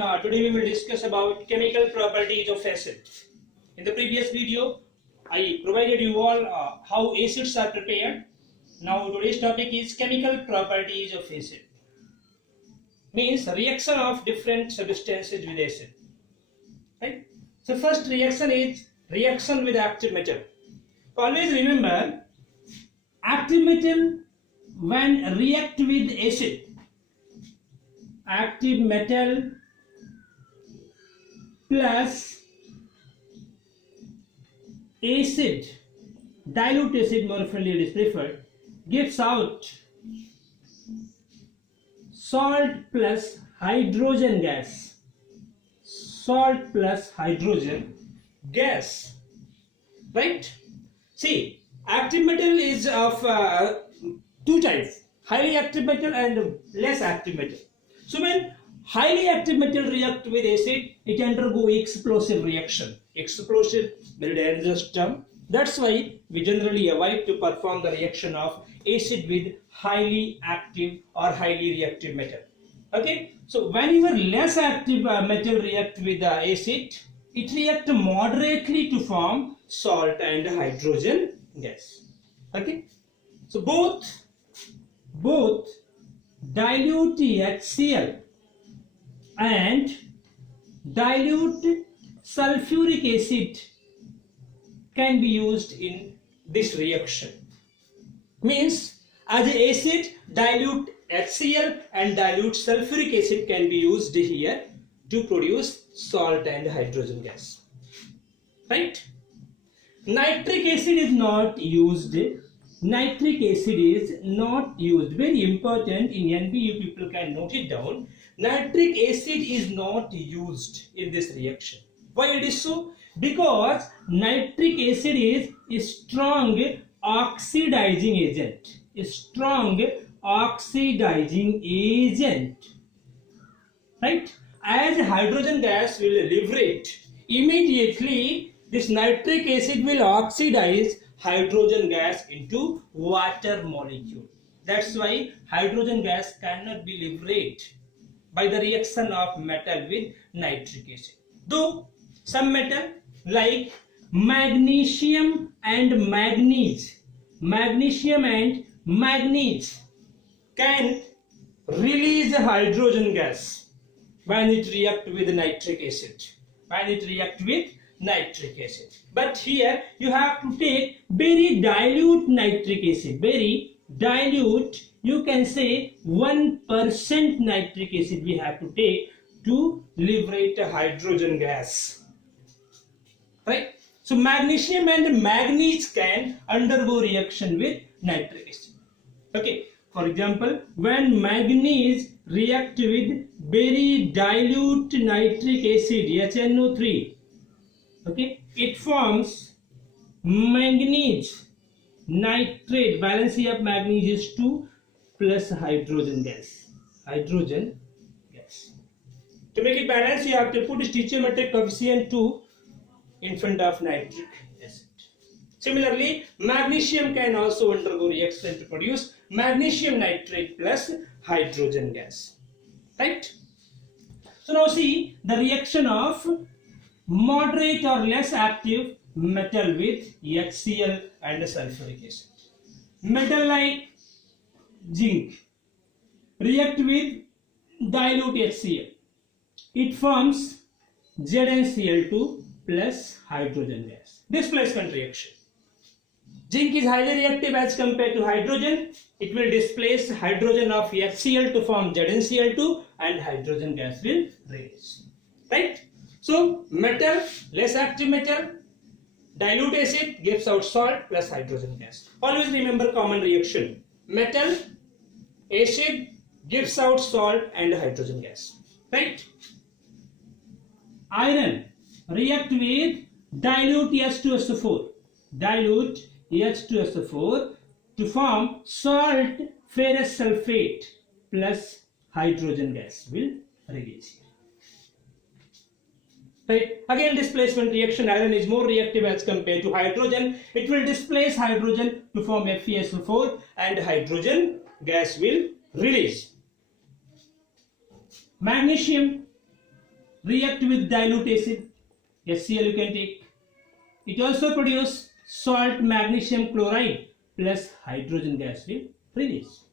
everyone. Today we will discuss about chemical properties of acid. In the previous video, I provided you all how acids are prepared. Now today's topic is chemical properties of acid. Means reaction of different substances with acid. Right? So first reaction is reaction with active metal. Always remember, active metal when react with acid, active metal plus acid, dilute acid more friendly is preferred, gives out salt plus hydrogen gas. Salt plus hydrogen gas. Right? See, active metal is of two types, highly active metal and less active metal. So when highly active metal react with acid, it undergo explosive reaction. Explosive, very dangerous term. That's why we generally avoid to perform the reaction of acid with highly active or highly reactive metal. Okay, so whenever less active metal react with acid, it reacts moderately to form salt and hydrogen gas. Okay, so both dilute HCl and dilute sulfuric acid can be used in this reaction. Means as an acid, dilute HCl and dilute sulfuric acid can be used here to produce salt and hydrogen gas. Right? Nitric acid is not used. Nitric acid is not used. Very important in NBU, people can note it down. Nitric acid is not used in this reaction. Why it is so? Because nitric acid is a strong oxidizing agent. A strong oxidizing agent. Right? As hydrogen gas will liberate, immediately this nitric acid will oxidize hydrogen gas into water molecule. That's why hydrogen gas cannot be liberated by the reaction of metal with nitric acid. Though some metal like magnesium and manganese can release hydrogen gas when it reacts with nitric acid. But here you have to take very dilute nitric acid. Very dilute, you can say 1% nitric acid we have to take to liberate hydrogen gas. Right? So magnesium and manganese can undergo reaction with nitric acid. Okay. For example, when manganese react with very dilute nitric acid HNO3, okay, it forms manganese nitrate. Valency of manganese is 2 plus hydrogen gas. To make it balanced, you have to put stoichiometric coefficient 2 in front of nitric acid. Similarly, magnesium can also undergo reaction to produce magnesium nitrate plus hydrogen gas. Right? So now see the reaction of moderate or less active metal with HCl and sulfuric acid. Metal like zinc react with dilute HCl. It forms ZnCl2 plus hydrogen gas. Displacement reaction. Zinc is highly reactive as compared to hydrogen. It will displace hydrogen of HCl to form ZnCl2 and hydrogen gas will release. Right? So metal, less active metal, dilute acid gives out salt plus hydrogen gas. Always remember common reaction. Metal, acid gives out salt and hydrogen gas. Right? Iron react with dilute H2SO4. Dilute H2SO4 to form salt ferrous sulfate plus hydrogen gas will release. Right? Again, displacement reaction. Iron is more reactive as compared to hydrogen. It will displace hydrogen to form FeSO4 and hydrogen gas will release. Magnesium react with dilute acid, HCl you can take. It also produce salt magnesium chloride plus hydrogen gas will release.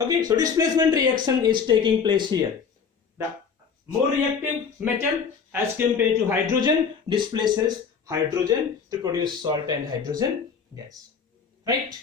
Okay, so displacement reaction is taking place here. The more reactive metal as compared to hydrogen displaces hydrogen to produce salt and hydrogen gas. Right?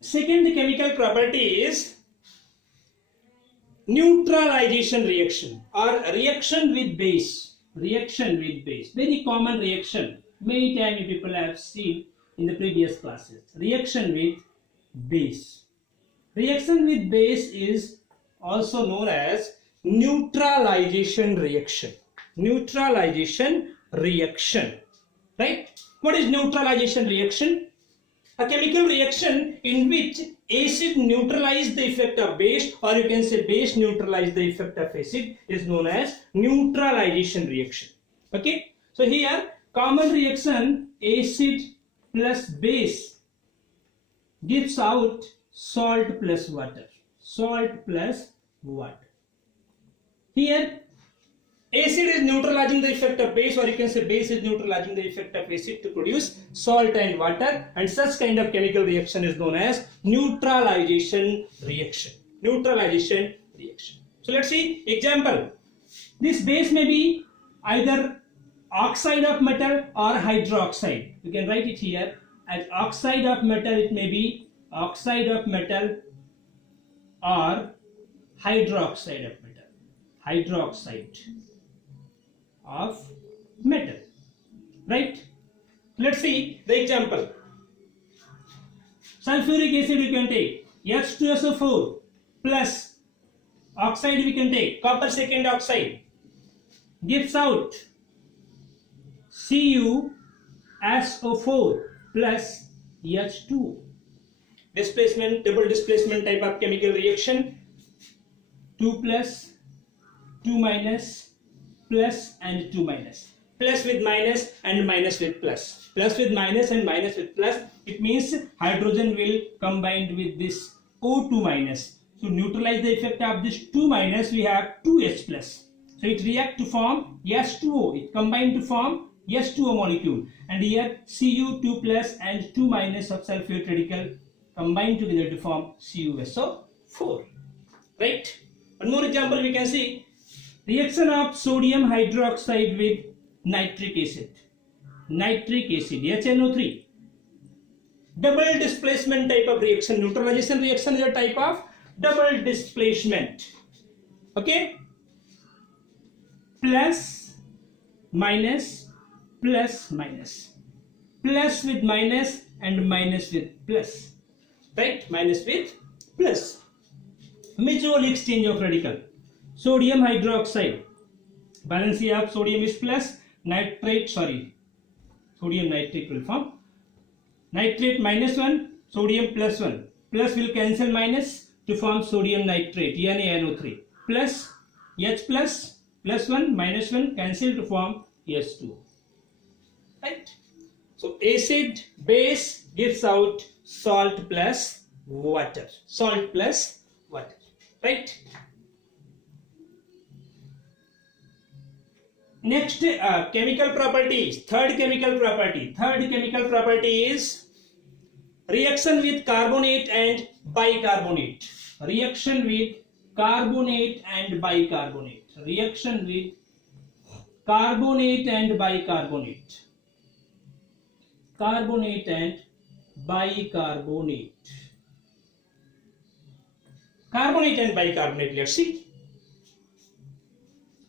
Second chemical property is neutralization reaction or reaction with base. Reaction with base. Very common reaction. Many times people have seen in the previous classes. Reaction with base. Reaction with base is also known as neutralization reaction. Neutralization reaction. Right? What is neutralization reaction? A chemical reaction in which acid neutralizes the effect of base, or you can say base neutralizes the effect of acid, is known as neutralization reaction. Okay? So here common reaction acid plus base gives out salt plus water. Salt plus water. Here acid is neutralizing the effect of base, or you can say base is neutralizing the effect of acid to produce salt and water, and such kind of chemical reaction is known as neutralization reaction. Neutralization reaction. So let's see example. This base may be either oxide of metal or hydroxide. You can write it here as oxide of metal. It may be oxide of metal or hydroxide of metal. Hydroxide of metal. Right? Let's see the example. Sulfuric acid you can take H2SO4 plus oxide we can take copper second oxide, gives out CuSO4 plus H2O. Displacement, double displacement type of chemical reaction. 2 plus, 2 minus, plus and 2 minus. Plus with minus and minus with plus. Plus with minus and minus with plus. It means hydrogen will combine with this O2 minus. To neutralize the effect of this 2 minus, we have 2H plus. So it reacts to form H2O. It combines to form H2O molecule. And here Cu2 plus and 2 minus of sulfate radical combine together to form CuSO4. Right? One more example we can see. Reaction of sodium hydroxide with nitric acid. Nitric acid, HNO3. Double displacement type of reaction. Neutralization reaction is a type of double displacement. Okay? Plus, minus, plus, minus. Plus with minus and minus with plus. Right? Minus with plus. Mutual exchange of radical. Sodium hydroxide. Valency of sodium is plus. Nitrate, sodium nitrate will form. Nitrate minus 1, sodium plus 1. Plus will cancel minus to form sodium nitrate, NaNO3. Plus H plus 1 minus 1 cancel to form H2O. Right? So acid base gives out salt plus water. Salt plus water. Right? Next chemical properties. Third chemical property. Third chemical property is reaction with carbonate and bicarbonate. Reaction with carbonate and bicarbonate. Reaction with carbonate and bicarbonate. Carbonate and bicarbonate. Carbonate and bicarbonate, let's see.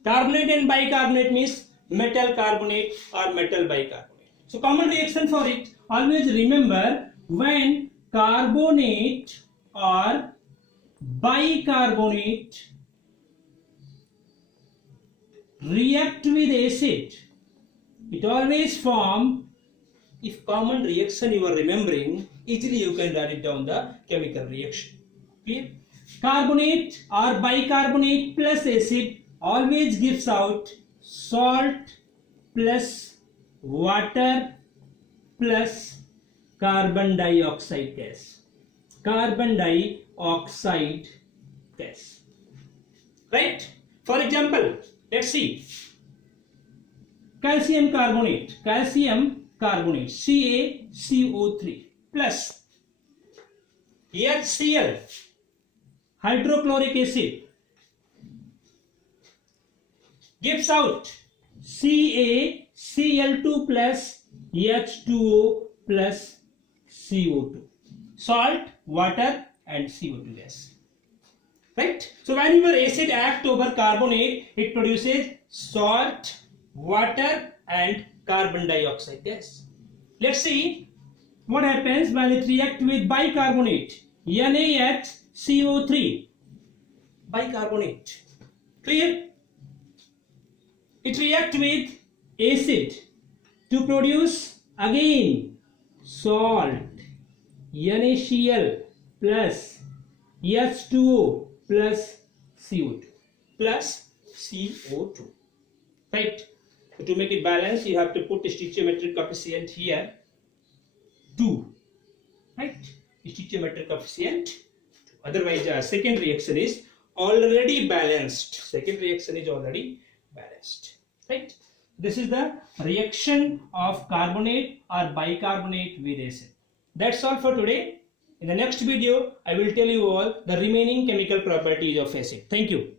Carbonate and bicarbonate means metal carbonate or metal bicarbonate. So common reaction for it, always remember, when carbonate or bicarbonate react with acid, it always form, if common reaction you are remembering, easily you can write it down the chemical reaction. Clear? Carbonate or bicarbonate plus acid always gives out salt plus water plus carbon dioxide gas. carbon dioxide gas. Right? For example, let's see. Calcium carbonate, CaCO3 plus HCl, hydrochloric acid, gives out CaCl2 plus H2O plus CO2. Salt, water and CO2 gas. Right? So whenever acid acts over carbonate, it produces salt, water and carbon dioxide gas. Let's see what happens when it reacts with bicarbonate, NaHCO3. Bicarbonate. Clear? It reacts with acid to produce again salt, NaCl plus H2O plus CO2 plus CO2. Right? So to make it balanced, you have to put a stoichiometric coefficient here 2. Right? Stoichiometric coefficient 2. Otherwise, the second reaction is already balanced. Second reaction is already balanced. Right? This is the reaction of carbonate or bicarbonate with acid. That's all for today. In the next video, I will tell you all the remaining chemical properties of acid. Thank you.